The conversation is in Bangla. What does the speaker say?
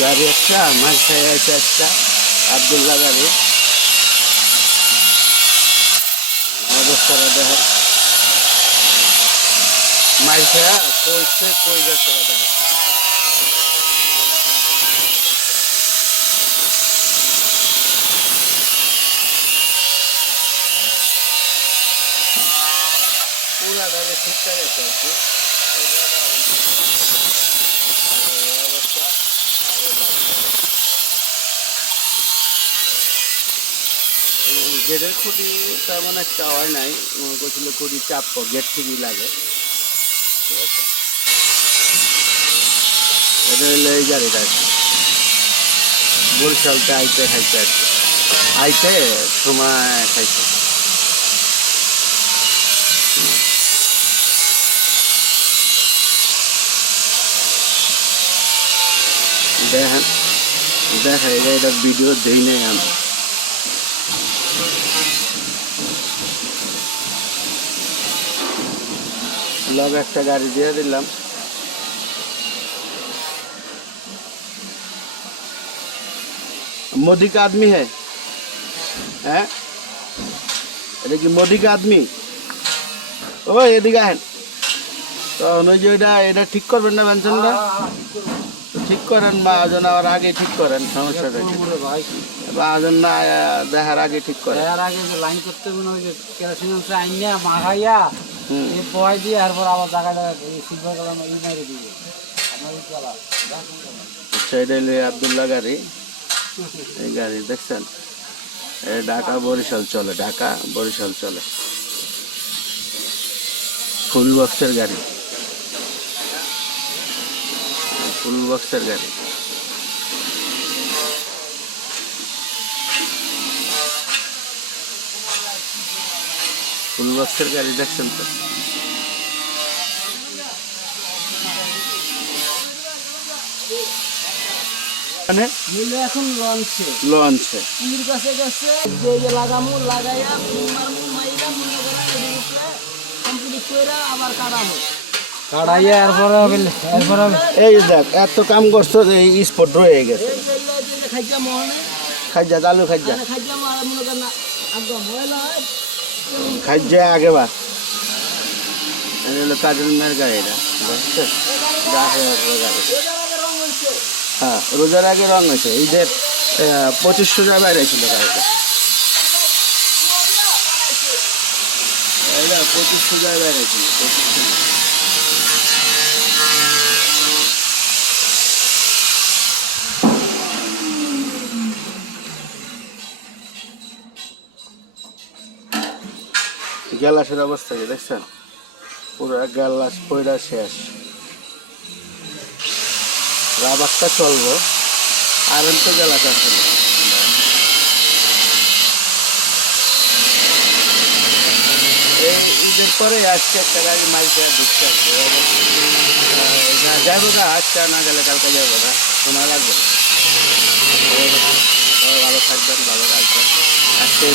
গাড়ি একটা মাছ খাই আছে একটা, আবদুল্লাহ গাড়ি। কইছে, কই যাচ্ছে দেখো পুরাটাকে ঠিকঠাক আছে আর কি পুরাটা এই অবস্থা গেটের খুঁটি তেমন একটা হয় নাই। মনে করছিল খুঁটি চাপ গেট থেকেই লাগে। এটা হলো এই গাড়িটা আর কি। বরিশালতে আইতে খাইতে আর কি। আইতে সময় খাইতে দেখেন, দেখা, এটা ভিডিও দেই নাই আমি। লগ একটা গাড়ি দিয়ে দিলাম मोदी का आदमी है हैं এটা কি মোদি কা আদমি ও এদিকে আহেন তো ওই যে এটা এটা ঠিক করবেন না পেনশনটা তো ঠিক করেন মহাজন আর আগে ঠিক করেন সমস্যাটা কি ভাই মহাজন না দেখার আগে ঠিক করেন। এর আগে যে লাইন করতে হবে না ওই যে কেরোসিন আছে আইনা মাখাইয়া এই পয় দিয়ে এরপর আবার জায়গায় এই সিলভার কালার ই মেরে এটা আবদুল্লাহ গাড়ি। এই গাড়ি দেখছেন? এ ঢাকা বরিশাল চলে ঢাকা বরিশাল চলে। ফুল বক্সের গাড়ি। ফুল বক্সের গাড়ি। ফুল বক্সের গাড়ি দেখছেন তো? মানে? মিলে এখন লঞ্চে লঞ্চে কুমির কাছে গেছে যে যে লাগামু লাগাইয়া ফুল মারমু মাইরা মনে করেন এদিকে কমপ্লিট কইরা আবার কাটামু কাটাইয়া এরপরে এরপরে এই দেখ এত কাম করছ যে এই স্পট রয়ে গেছে। এই যে যে খাইজা আলু খাইজা খাইজা আগে বা হলো কাজল মেয়ের গাড়ি এটা বুঝছ? রাখে রাখে গাড়ি। হ্যাঁ রোজার আগে রং হয়েছে। ঈদের পঁচিশশো টাকা বাইরে ছিল গাড়িটা এটা পঁচিশশো টাকা বাইরে ছিল পঁচিশশো গ্যালাসের অবস্থা কি, দেখছেন? পুরো গ্যালাস পয়রা শেষ। রাবারটা চলবো। আর তো গ্যালাস আছে পরে আজকে একটা গাড়ি মাইকে ঢুকতে আসছে যাব না আজকে না গেলে কালকে যাব না সময় লাগবে ভালো থাকবেন, ভালো রাখবেন আজকে